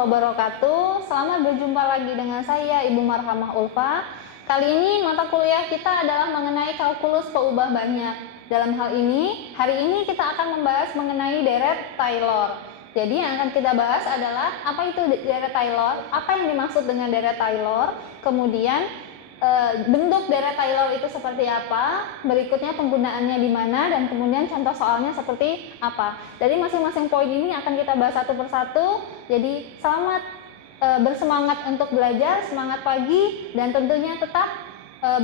wabarakatuh. Selamat berjumpa lagi dengan saya Ibu Marhamah Ulfa. Kali ini mata kuliah kita adalah mengenai kalkulus peubah banyak. Dalam hal ini, hari ini kita akan membahas mengenai deret Taylor. Jadi yang akan kita bahas adalah apa itu deret Taylor, apa yang dimaksud dengan deret Taylor, kemudian bentuk deret Taylor itu seperti apa, berikutnya penggunaannya di mana, dan kemudian contoh soalnya seperti apa. Jadi masing-masing poin ini akan kita bahas satu persatu. Jadi selamat bersemangat untuk belajar, semangat pagi, dan tentunya tetap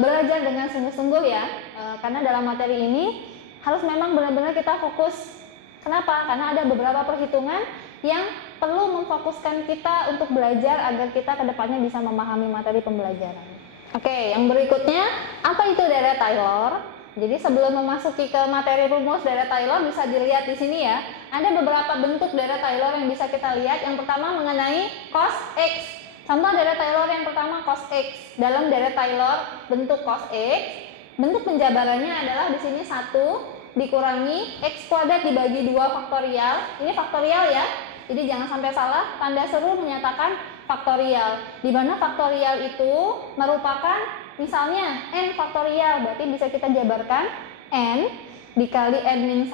belajar dengan sungguh-sungguh ya, karena dalam materi ini harus memang benar-benar kita fokus. Kenapa? Karena ada beberapa perhitungan yang perlu memfokuskan kita untuk belajar agar kita kedepannya bisa memahami materi pembelajaran. Oke, yang berikutnya, apa itu deret Taylor? Jadi sebelum memasuki ke materi rumus deret Taylor, bisa dilihat di sini ya. Ada beberapa bentuk deret Taylor yang bisa kita lihat. Yang pertama mengenai cos X. Contoh deret Taylor yang pertama cos X. Dalam deret Taylor bentuk cos X, bentuk penjabarannya adalah di sini 1 dikurangi X kuadrat dibagi 2 faktorial. Ini faktorial ya. Jadi jangan sampai salah, tanda seru menyatakan faktorial, di mana faktorial itu merupakan misalnya n faktorial, berarti bisa kita jabarkan n dikali n-1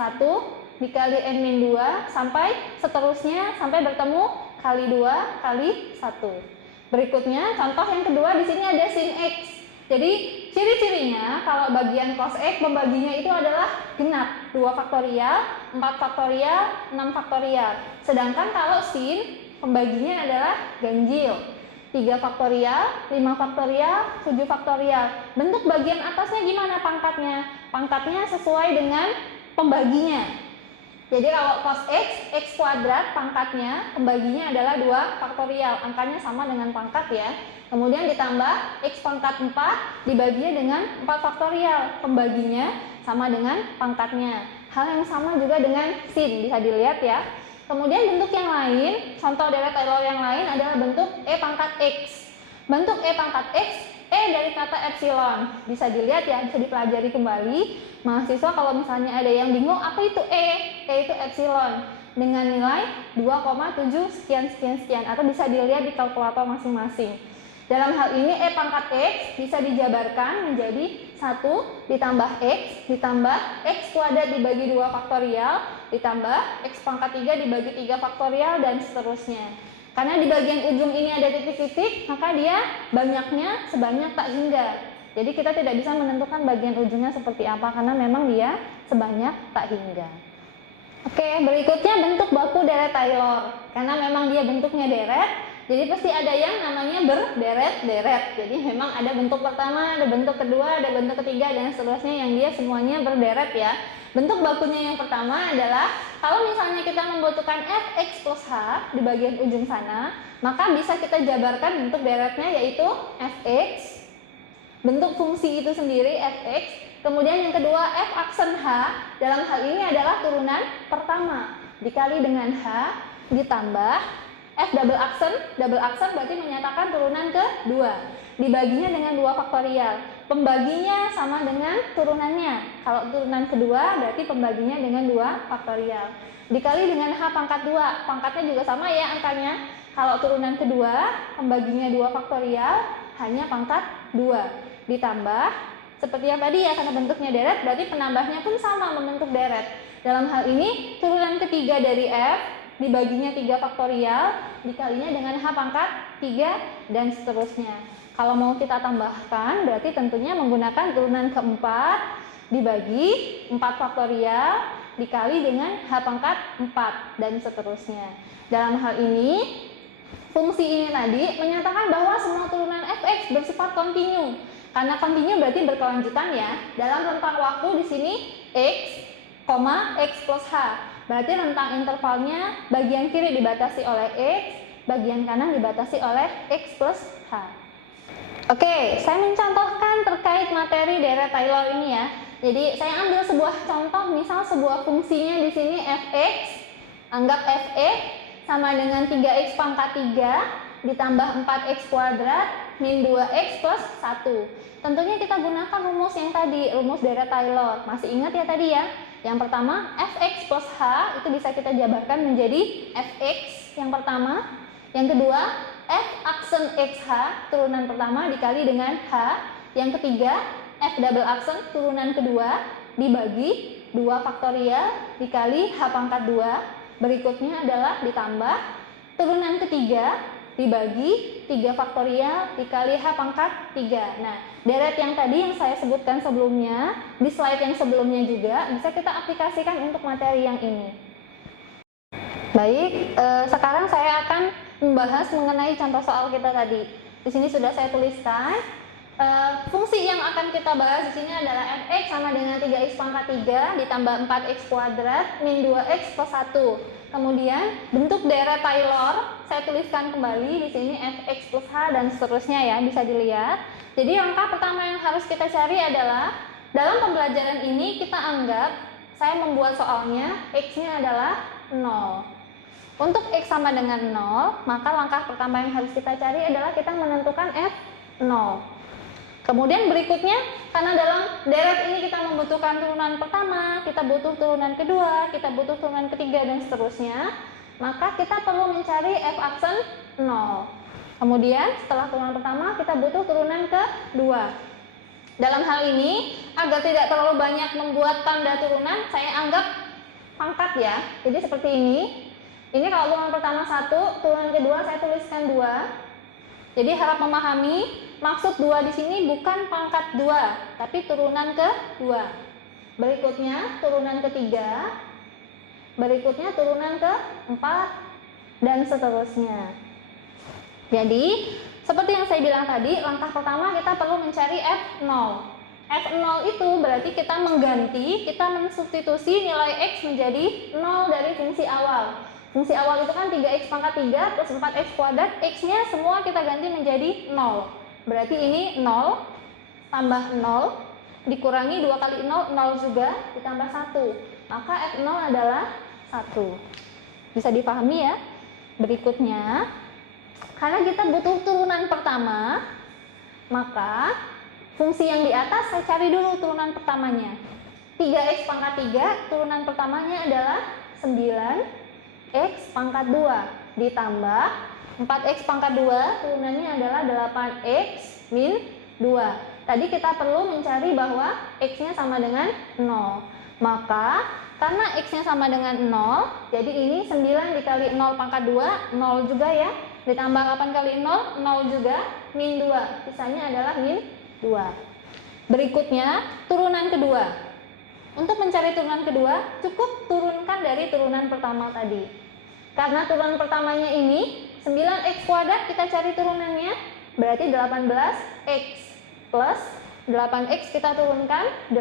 dikali n-2 sampai seterusnya sampai bertemu kali 2 kali 1. Berikutnya contoh yang kedua, di sini ada sin X. Jadi ciri-cirinya kalau bagian cos X pembaginya itu adalah genap, 2 faktorial, 4 faktorial, 6 faktorial. Sedangkan kalau sin pembaginya adalah ganjil, 3 faktorial, 5 faktorial, 7 faktorial. Bentuk bagian atasnya gimana pangkatnya? Pangkatnya sesuai dengan pembaginya. Jadi kalau cos X, X kuadrat pangkatnya, pembaginya adalah 2 faktorial. Angkanya sama dengan pangkat ya. Kemudian ditambah X pangkat 4 dibaginya dengan 4 faktorial. Pembaginya sama dengan pangkatnya. Hal yang sama juga dengan sin, bisa dilihat ya. Kemudian bentuk yang lain, contoh deret Taylor yang lain adalah bentuk E pangkat X. Bentuk E pangkat X, E dari kata epsilon. Bisa dilihat ya, bisa dipelajari kembali. Mahasiswa kalau misalnya ada yang bingung, apa itu E? E itu epsilon. Dengan nilai 2,7 sekian-sekian-sekian. Atau bisa dilihat di kalkulator masing-masing. Dalam hal ini E pangkat X bisa dijabarkan menjadi 1 ditambah X ditambah X kuadrat dibagi 2 faktorial ditambah X pangkat 3 dibagi 3 faktorial dan seterusnya. Karena di bagian ujung ini ada titik-titik, maka dia banyaknya sebanyak tak hingga. Jadi kita tidak bisa menentukan bagian ujungnya seperti apa karena memang dia sebanyak tak hingga. Oke, berikutnya bentuk baku deret Taylor. Karena memang dia bentuknya deret, jadi pasti ada yang namanya berderet-deret. Jadi memang ada bentuk pertama, ada bentuk kedua, ada bentuk ketiga, dan seterusnya yang dia semuanya berderet ya. Bentuk bakunya yang pertama adalah kalau misalnya kita membutuhkan fx plus h di bagian ujung sana, maka bisa kita jabarkan bentuk deretnya yaitu fx, bentuk fungsi itu sendiri fx, kemudian yang kedua f aksen h, dalam hal ini adalah turunan pertama, dikali dengan h, ditambah f double aksen berarti menyatakan turunan kedua, dibaginya dengan 2 faktorial, pembaginya sama dengan turunannya. Kalau turunan kedua berarti pembaginya dengan 2 faktorial, dikali dengan h pangkat 2, pangkatnya juga sama ya angkanya. Kalau turunan kedua pembaginya 2 faktorial, hanya pangkat 2, ditambah seperti yang tadi ya, karena bentuknya deret berarti penambahnya pun sama membentuk deret. Dalam hal ini turunan ketiga dari f dibaginya 3 faktorial, dikalinya dengan h pangkat 3 dan seterusnya. Kalau mau kita tambahkan berarti tentunya menggunakan turunan keempat dibagi 4 faktorial dikali dengan h pangkat 4 dan seterusnya. Dalam hal ini fungsi ini tadi menyatakan bahwa semua turunan fx bersifat kontinu. Karena kontinu berarti berkelanjutan ya. Dalam rentang waktu di sini x, x plus h. Berarti rentang intervalnya bagian kiri dibatasi oleh x, bagian kanan dibatasi oleh x plus h. Oke, saya mencontohkan terkait materi deret Taylor ini ya. Jadi saya ambil sebuah contoh, misal sebuah fungsinya di sini fx, anggap fx sama dengan 3x pangkat 3 ditambah 4x kuadrat min 2x plus 1. Tentunya kita gunakan rumus yang tadi, rumus deret Taylor. Masih ingat ya tadi ya? Yang pertama, fx plus h itu bisa kita jabarkan menjadi fx yang pertama Yang kedua, F aksen XH turunan pertama dikali dengan H. Yang ketiga, F double aksen turunan kedua dibagi 2 faktorial dikali H pangkat 2. Berikutnya adalah ditambah turunan ketiga dibagi 3 faktorial dikali H pangkat 3. Nah, deret yang tadi yang saya sebutkan sebelumnya, di slide yang sebelumnya juga bisa kita aplikasikan untuk materi yang ini. Baik, sekarang saya akan membahas mengenai contoh soal kita tadi. Di sini sudah saya tuliskan. Fungsi yang akan kita bahas di sini adalah fx sama dengan 3x pangkat 3 ditambah 4x kuadrat min 2x plus 1. Kemudian bentuk deret Taylor saya tuliskan kembali di sini fx plus h dan seterusnya ya, bisa dilihat. Jadi langkah pertama yang harus kita cari adalah dalam pembelajaran ini kita anggap saya membuat soalnya x-nya adalah 0. Untuk x sama dengan 0, maka langkah pertama yang harus kita cari adalah kita menentukan f0. Kemudian berikutnya, karena dalam deret ini kita membutuhkan turunan pertama, kita butuh turunan kedua, kita butuh turunan ketiga, dan seterusnya, maka kita perlu mencari f aksen 0. Kemudian setelah turunan pertama, kita butuh turunan kedua. Dalam hal ini, agar tidak terlalu banyak membuat tanda turunan, saya anggap pangkat ya. Jadi seperti ini. Ini kalau turunan pertama 1, turunan kedua saya tuliskan 2. Jadi harap memahami, maksud 2 di sini bukan pangkat 2, tapi turunan ke-2. Berikutnya turunan ketiga, berikutnya turunan ke-4, dan seterusnya. Jadi, seperti yang saya bilang tadi, langkah pertama kita perlu mencari f0. f0 itu berarti kita mengganti, kita mensubstitusi nilai x menjadi 0 dari fungsi awal. Fungsi awal itu kan 3x pangkat 3 plus 4x kuadrat, x-nya semua kita ganti menjadi 0. Berarti ini 0 tambah 0 dikurangi 2 kali 0, 0 juga ditambah 1. Maka f0 adalah 1. Bisa dipahami ya? Berikutnya, karena kita butuh turunan pertama, maka fungsi yang di atas saya cari dulu turunan pertamanya. 3x pangkat 3, turunan pertamanya adalah 9 x pangkat 2 ditambah 4x pangkat 2 turunannya adalah 8x min 2. Tadi kita perlu mencari bahwa x-nya sama dengan 0. Maka karena x-nya sama dengan 0, jadi ini 9 dikali 0 pangkat 2, 0 juga ya. Ditambah 8 kali 0, 0 juga, min 2. Sisanya adalah min 2. Berikutnya, turunan kedua. Untuk mencari turunan kedua, cukup turunkan dari turunan pertama tadi. Karena turunan pertamanya ini 9x kuadrat, kita cari turunannya berarti 18x plus 8x kita turunkan 8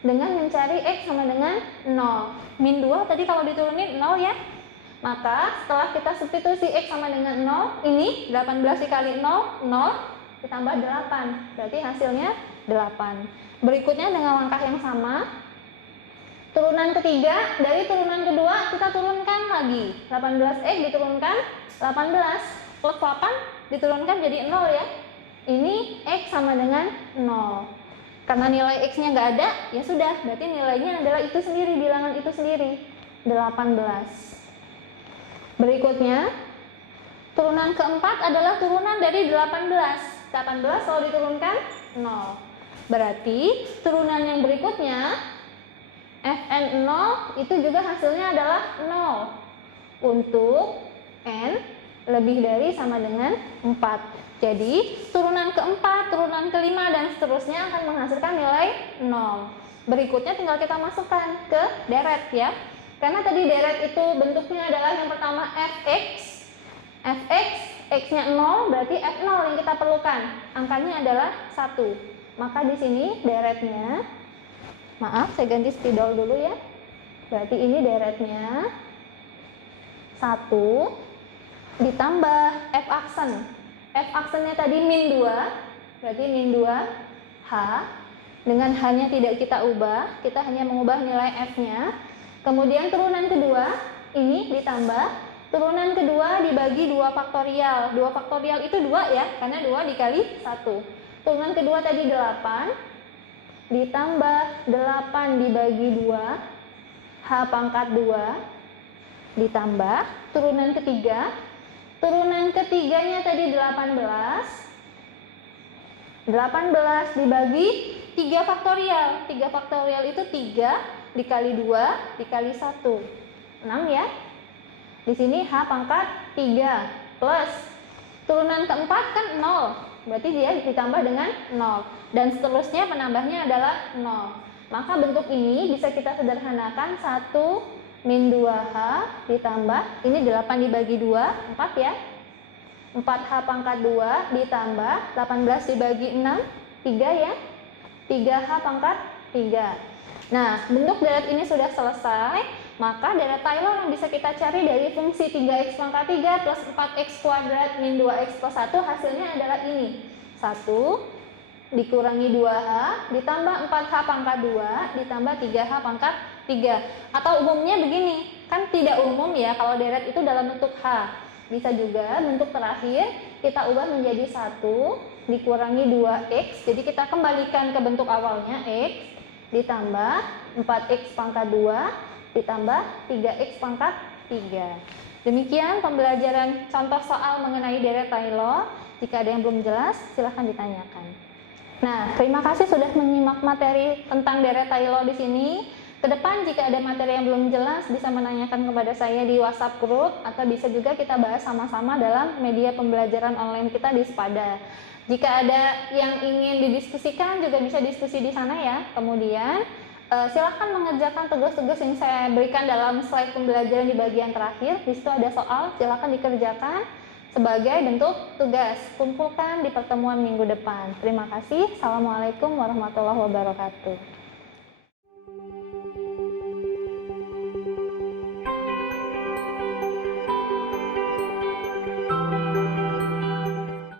dengan mencari x sama dengan 0. Min 2 tadi kalau diturunin 0 ya. Maka setelah kita substitusi x sama dengan 0, ini 18 dikali 0, 0 ditambah 8. Berarti hasilnya 8. Berikutnya dengan langkah yang sama, turunan ketiga, dari turunan kedua kita turunkan lagi. 18x diturunkan 18 plus 8 diturunkan jadi 0 ya. Ini x sama dengan 0. Karena nilai x-nya nggak ada, ya sudah, berarti nilainya adalah itu sendiri, bilangan itu sendiri, 18. Berikutnya, turunan keempat adalah turunan dari 18. 18 kalau diturunkan 0. Berarti turunan yang berikutnya Fn 0 itu juga hasilnya adalah 0 untuk n lebih dari sama dengan 4. Jadi turunan keempat, turunan kelima, dan seterusnya akan menghasilkan nilai 0. Berikutnya tinggal kita masukkan ke deret ya. Karena tadi deret itu bentuknya adalah yang pertama fx. Fx, x-nya 0 berarti f0 yang kita perlukan. Angkanya adalah 1. Maka di sini deretnya, maaf, saya ganti spidol dulu ya. Berarti ini deretnya 1 ditambah f aksen. F aksennya tadi min 2, berarti min 2 H. Dengan H-nya tidak kita ubah, kita hanya mengubah nilai F-nya. Kemudian turunan kedua, ini ditambah turunan kedua dibagi 2 faktorial. 2 faktorial itu 2 ya, karena 2 dikali 1. Turunan kedua tadi 8. Ditambah 8 dibagi 2 H pangkat 2 ditambah turunan ketiga Turunan ketiganya tadi 18. 18 dibagi 3 faktorial. 3 faktorial itu 3 dikali 2 dikali 1. 6 ya. Di sini H pangkat 3 plus turunan keempat kan 0. Berarti dia ditambah dengan 0. Dan seterusnya penambahnya adalah 0. Maka bentuk ini bisa kita sederhanakan 1 min 2H ditambah, ini 8 dibagi 2, 4 ya. 4H pangkat 2 ditambah 18 dibagi 6, 3 ya. 3H pangkat 3. Nah, bentuk deret ini sudah selesai, maka deret Taylor yang bisa kita cari dari fungsi 3x pangkat 3 plus 4x kuadrat min 2x plus 1 hasilnya adalah ini. 1 dikurangi 2H ditambah 4H pangkat 2 ditambah 3H pangkat 3. Atau umumnya begini, kan tidak umum ya kalau deret itu dalam bentuk H. Bisa juga bentuk terakhir kita ubah menjadi 1 dikurangi 2x. Jadi kita kembalikan ke bentuk awalnya x ditambah 4x pangkat 2 ditambah 3x pangkat 3. Demikian pembelajaran contoh soal mengenai deret Taylor. Jika ada yang belum jelas, silahkan ditanyakan. Nah, terima kasih sudah menyimak materi tentang deret Taylor di sini. Kedepan jika ada materi yang belum jelas bisa menanyakan kepada saya di WhatsApp group atau bisa juga kita bahas sama-sama dalam media pembelajaran online kita di Spada. Jika ada yang ingin didiskusikan juga bisa diskusi di sana ya. Kemudian silahkan mengerjakan tugas-tugas yang saya berikan dalam slide pembelajaran di bagian terakhir. Di situ ada soal, silahkan dikerjakan sebagai bentuk tugas. Kumpulkan di pertemuan minggu depan. Terima kasih. Assalamualaikum warahmatullahi wabarakatuh.